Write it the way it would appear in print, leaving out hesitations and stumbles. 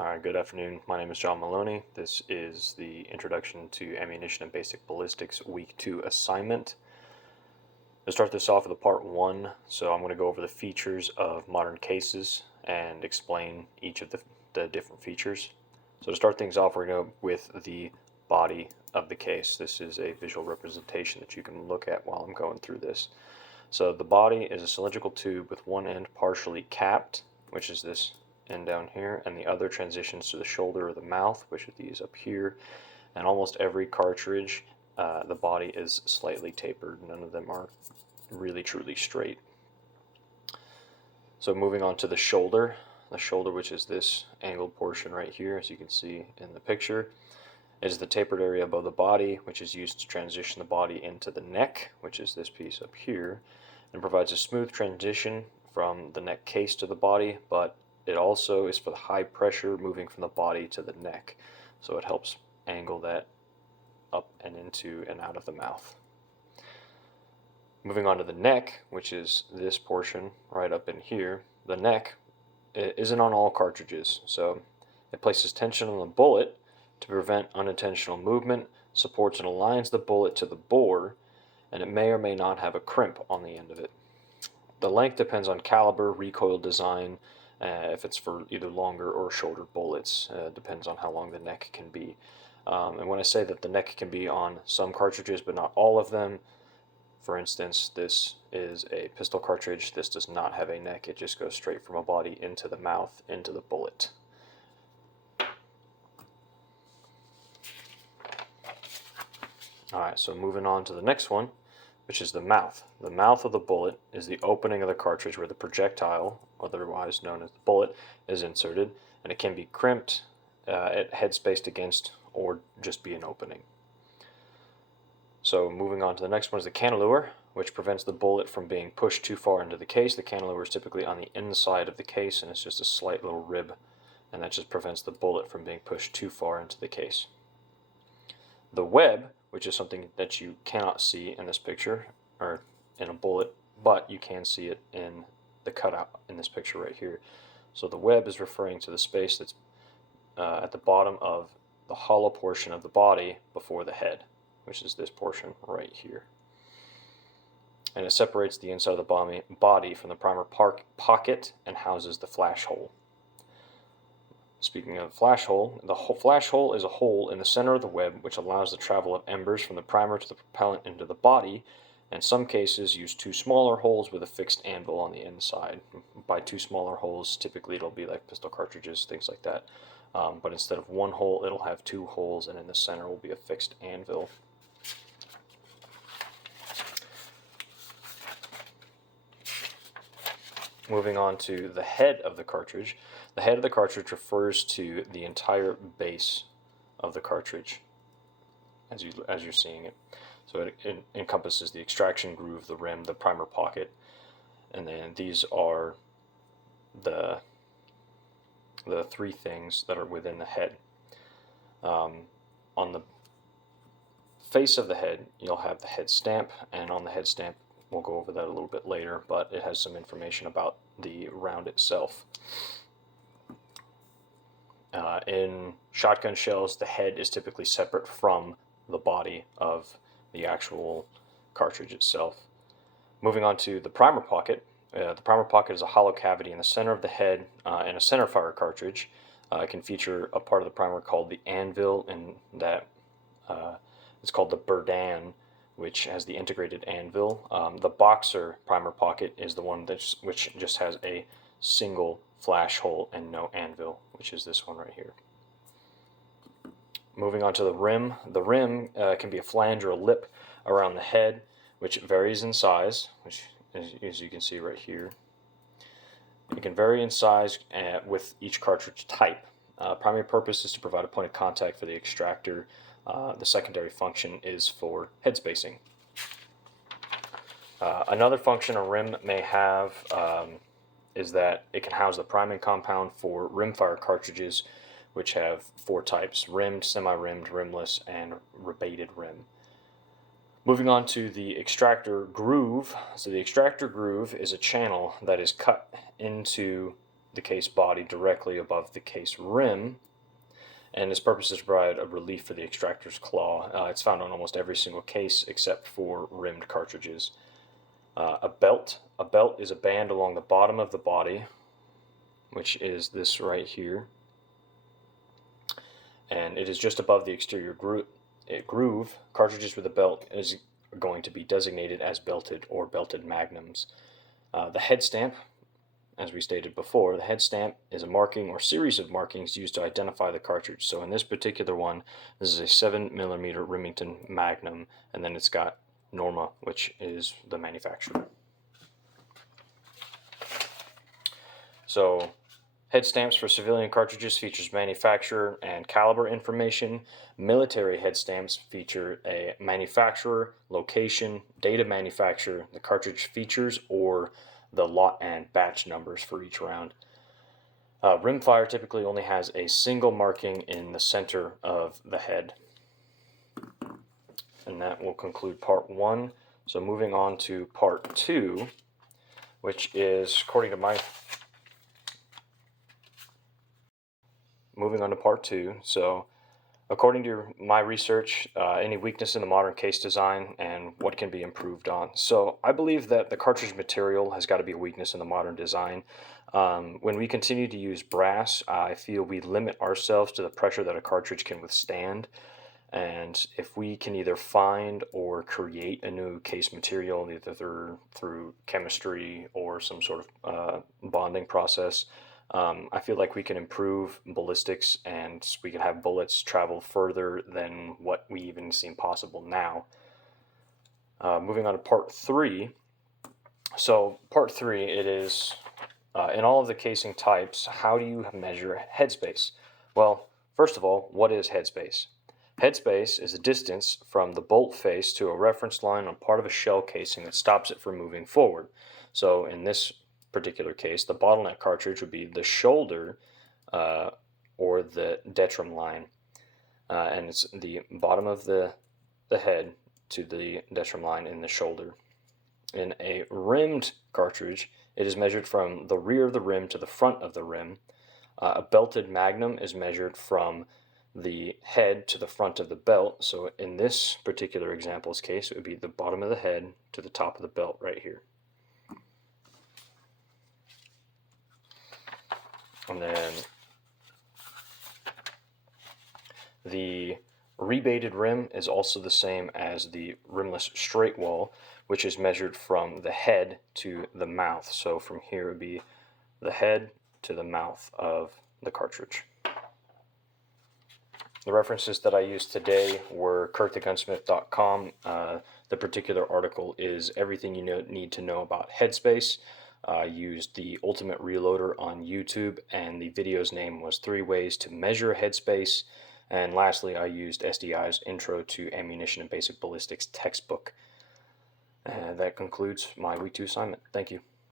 Alright, good afternoon. My name is John Maloney. This is the Introduction to Ammunition and Basic Ballistics Week 2 assignment. To start this off with a part 1, so I'm going to go over the features of modern cases and explain each of the different features. So to start things off, we're going to go with the body of the case. This is a visual representation that you can look at while I'm going through this. So the body is a cylindrical tube with one end partially capped, which is this end down here, and the other transitions to the shoulder or the mouth, which are these up here. And almost every cartridge, the body is slightly tapered. None of them are really truly straight. So moving on to the shoulder, which is this angled portion right here, as you can see in the picture, is the tapered area above the body, which is used to transition the body into the neck, which is this piece up here, and provides a smooth transition from the neck case to the body, but it also is for the high pressure moving from the body to the neck, so it helps angle that up and into and out of the mouth. Moving on to the neck, which is this portion right up in here, the neck isn't on all cartridges, so it places tension on the bullet to prevent unintentional movement, supports and aligns the bullet to the bore, and it may or may not have a crimp on the end of it. The length depends on caliber, recoil design, if it's for either longer or shorter bullets. Depends on how long the neck can be. And when I say that the neck can be on some cartridges but not all of them, for instance, this is a pistol cartridge. This does not have a neck. It just goes straight from a body into the mouth, into the bullet. Alright, so moving on to the next one, which is the mouth. The mouth of the bullet is the opening of the cartridge where the projectile, otherwise known as the bullet, is inserted, and it can be crimped at head spaced against or just be an opening. So moving on to the next one is the cantilever, which prevents the bullet from being pushed too far into the case. The cantilever is typically on the inside of the case, and it's just a slight little rib, and that just prevents the bullet from being pushed too far into the case. The web, which is something that you cannot see in this picture, or in a bullet, but you can see it in the cutout in this picture right here. So the web is referring to the space that's at the bottom of the hollow portion of the body before the head, which is this portion right here. And it separates the inside of the body from the primer pocket and houses the flash hole. Speaking of flash hole, the flash hole is a hole in the center of the web which allows the travel of embers from the primer to the propellant into the body, and some cases use two smaller holes with a fixed anvil on the inside. By two smaller holes, typically it'll be like pistol cartridges, things like that. But instead of one hole, it'll have two holes, and in the center will be a fixed anvil. Moving on to the head of the cartridge. The head of the cartridge refers to the entire base of the cartridge as you're seeing it. So it encompasses the extraction groove, the rim, the primer pocket, and then these are the three things that are within the head. On the face of the head, you'll have the head stamp, and on the head stamp, we'll go over that a little bit later, but it has some information about the round itself. In shotgun shells, the head is typically separate from the body of the actual cartridge itself. Moving on to the primer pocket. The primer pocket is a hollow cavity in the center of the head in a centerfire cartridge. It can feature a part of the primer called the anvil, and that it's called the Berdan, which has the integrated anvil. The boxer primer pocket is the one which just has a single flash hole and no anvil, which is this one right here. Moving on to the rim. The rim can be a flange or a lip around the head, which varies in size, which as you can see right here. It can vary in size with each cartridge type. Primary purpose is to provide a point of contact for the extractor. The secondary function is for head spacing. Another function a rim may have is that it can house the priming compound for rimfire cartridges, which have four types: rimmed, semi-rimmed, rimless, and rebated rim. Moving on to the extractor groove. So the extractor groove is a channel that is cut into the case body directly above the case rim, and its purpose is to provide a relief for the extractor's claw. It's found on almost every single case except for rimmed cartridges. A belt is a band along the bottom of the body, which is this right here, and it is just above the exterior groove. Cartridges with a belt is going to be designated as belted or belted magnums. The head stamp, as we stated before, the head stamp is a marking or series of markings used to identify the cartridge. So in this particular one, this is a 7mm Remington Magnum, and then it's got Norma, which is the manufacturer. So head stamps for civilian cartridges features manufacturer and caliber information. Military head stamps feature a manufacturer, location, date of manufacture, the cartridge features, or the lot and batch numbers for each round. Rimfire typically only has a single marking in the center of the head. And that will conclude part 1. So moving on to part 2, which is, according to my research, any weakness in the modern case design and what can be improved on. So I believe that the cartridge material has got to be a weakness in the modern design. When we continue to use brass, I feel we limit ourselves to the pressure that a cartridge can withstand. And if we can either find or create a new case material, either through chemistry or some sort of bonding process, I feel like we can improve ballistics, and we can have bullets travel further than what we even seem possible now. Moving on to part 3. So part 3, it is, in all of the casing types, how do you measure headspace? Well, first of all, what is headspace? Headspace is a distance from the bolt face to a reference line on part of a shell casing that stops it from moving forward. So in this particular case, the bottleneck cartridge would be the shoulder or the detrim line, and it's the bottom of the head to the detrim line in the shoulder. In a rimmed cartridge, it is measured from the rear of the rim to the front of the rim. A belted magnum is measured from the head to the front of the belt. So in this particular example's case, it would be the bottom of the head to the top of the belt right here. And then the rebated rim is also the same as the rimless straight wall, which is measured from the head to the mouth. So from here would be the head to the mouth of the cartridge. The references that I used today were kurtthegunsmith.com. The particular article is everything you need to know about headspace. I used the Ultimate Reloader on YouTube, and the video's name was 3 Ways to Measure Headspace. And lastly, I used SDI's Intro to Ammunition and Basic Ballistics textbook. And that concludes my Week 2 assignment. Thank you.